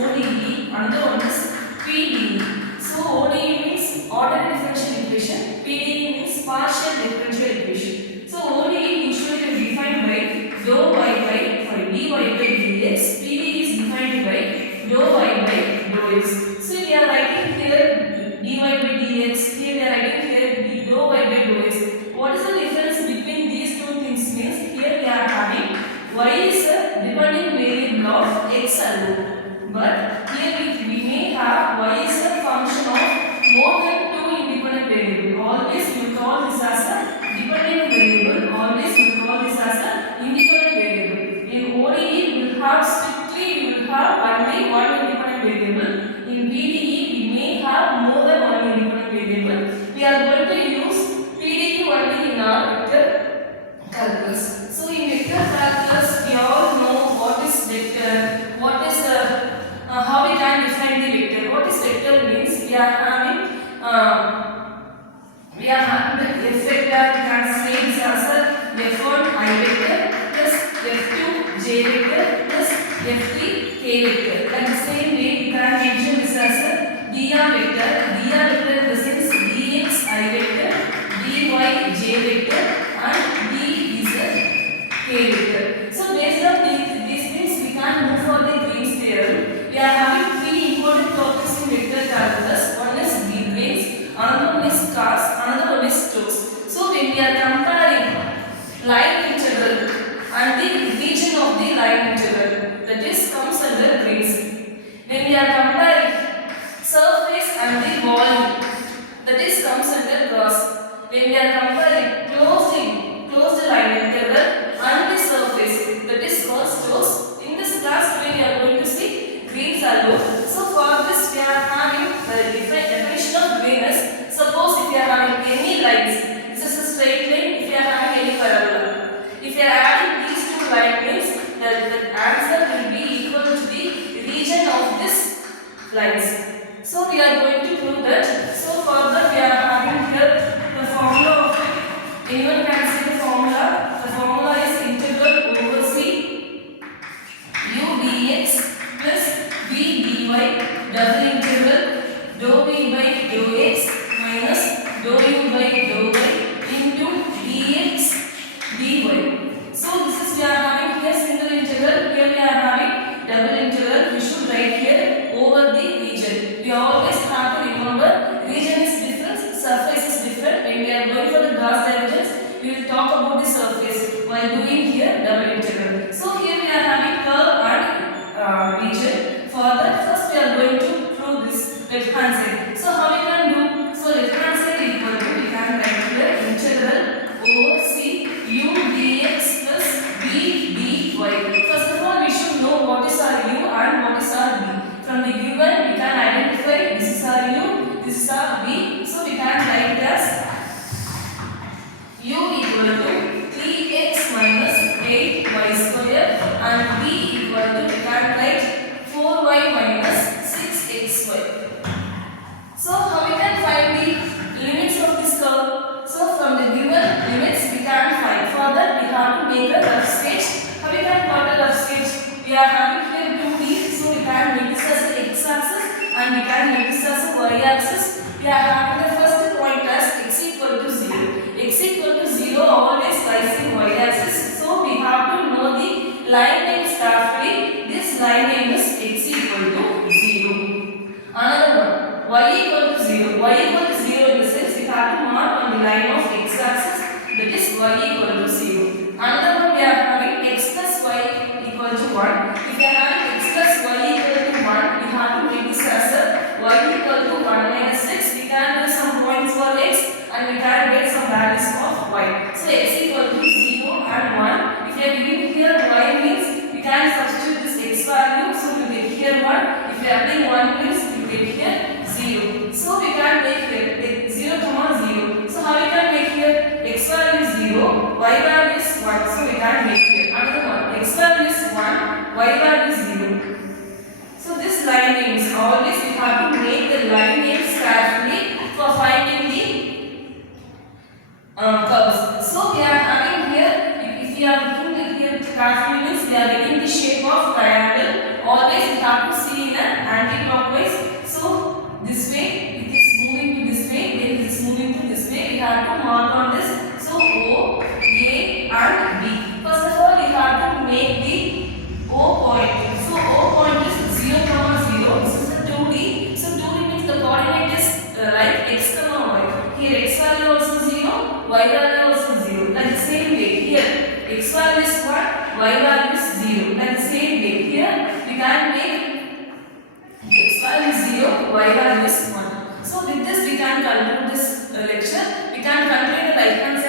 ODE, another one is PDE. So ODE means ordered differential equation, PDE means partial differential equation. So ODE usually is defined by dou y by dy by dx. PDE is defined by dou y by dou x. So we are writing here dy by dx. Here we are writing here dou y by dou x. What is the difference between these two things means here we are having y is a dependent variable of x alone, but here we may have y is a function of more than two independent variables. Always you call this as a dependent variable. Always you call this as a independent variable. In ODE we will have strictly we will have only one independent variable. In PDE we may have more than one independent variable. We are going to use PDE only in our vector calculus. So in vector calculus we all know what is vector, what is how we can define the vector. What is vector means we are having the f vector. We can say this as a f1 I vector plus f2 j vector plus f3 k vector. Like the same way we can mention this as a dr vector. Dr vector represents dx I vector, dy j vector and d is a k vector. So based on these things we can move for the Green's theorem. We are having three important topics in vector calculus. One is Green's, another one is cos, another one is Stokes. So when we are comparing line integral and the region of the line integral, that is comes under Green's. When we are comparing surface and the volume, that is comes under Gauss. When we are comparing closed line integral and the surface, that is called Stokes. In this class today we are going to see Green's alone. So for this we are having the definition of Green as, suppose if you are having any lines, this is a straight line. If you are having any parabola, if you are adding these two lines means the answer will be equal to the region of this lines. So we are going to prove that. So further we are having here the formula of it. Anyone can see the formula. The formula is integral over c u dx plus v dy double integral dou v by dou x minus dou u by dou y into dx dy. So this is we are having here single integral. Here we are having double integral. We should write here over the region. We always have to remember region is different, surface is different. When we are going for the Gauss divergence, we will talk about the surface while doing here double integral. So here we are having curve and region. For that first we are going to prove this left hand side. So how we can do? So left hand side equal to we can write here integral over c u dx plus v dy. First of all we should know what is our u and what is our v. From the given we can identify this is our u, this is our v. So we can write as u equal to 3x minus 8y square and v equal to we can write 4y minus 6xy. So how we can find the limits of this curve? So from the given limits we can find. For that we have to make a rough sketch. How we can plot a rough sketch? We are having here 2D, so we can make this as an x-axis and we can make this as a y-axis. We are having the first point as x equal to 0. X equal to 0 always lies in y-axis. So we have to know the line names carefully. This line name is x equal to 0. Another one, y equal to 0. Y equal to 0 in the sense we have to mark on the line of x-axis, that is y equal to 0. Another one we are having x plus y equal to 1. If we are having x plus y equal to 1, we have to make this as a y equal to 1 minus 6. We can do some points for x and we can get some values of y. So x equal to 0 and 1. If we are giving here y means we can substitute this x value. So we get here 1. If we are adding 1 means we get here 0. So we can make here 0 comma 0. So how we can make here x value is 0, y value is 1. So we can make here another one. X value is 1, y value is 0. So this line names always we have to make the line names carefully for finding the curves. So we are having here, if we are looking here carefully means we are getting the shape of triangle. Always we have have to see in an anti-clockwise. So this way it is moving to this way, then it is moving to this way. We have to mark on this. So O, A and B. First of all, we have to make the O point. So O point is 0, 0. This is the 2D. So 2D means the coordinate is like x, y. Here x value also 0, y value also 0. Like the same way here x value is 1, y value is 0. Like the same way here we can make x value is 0, y value is 1. So with this we can conclude this lecture. We can calculate the right hand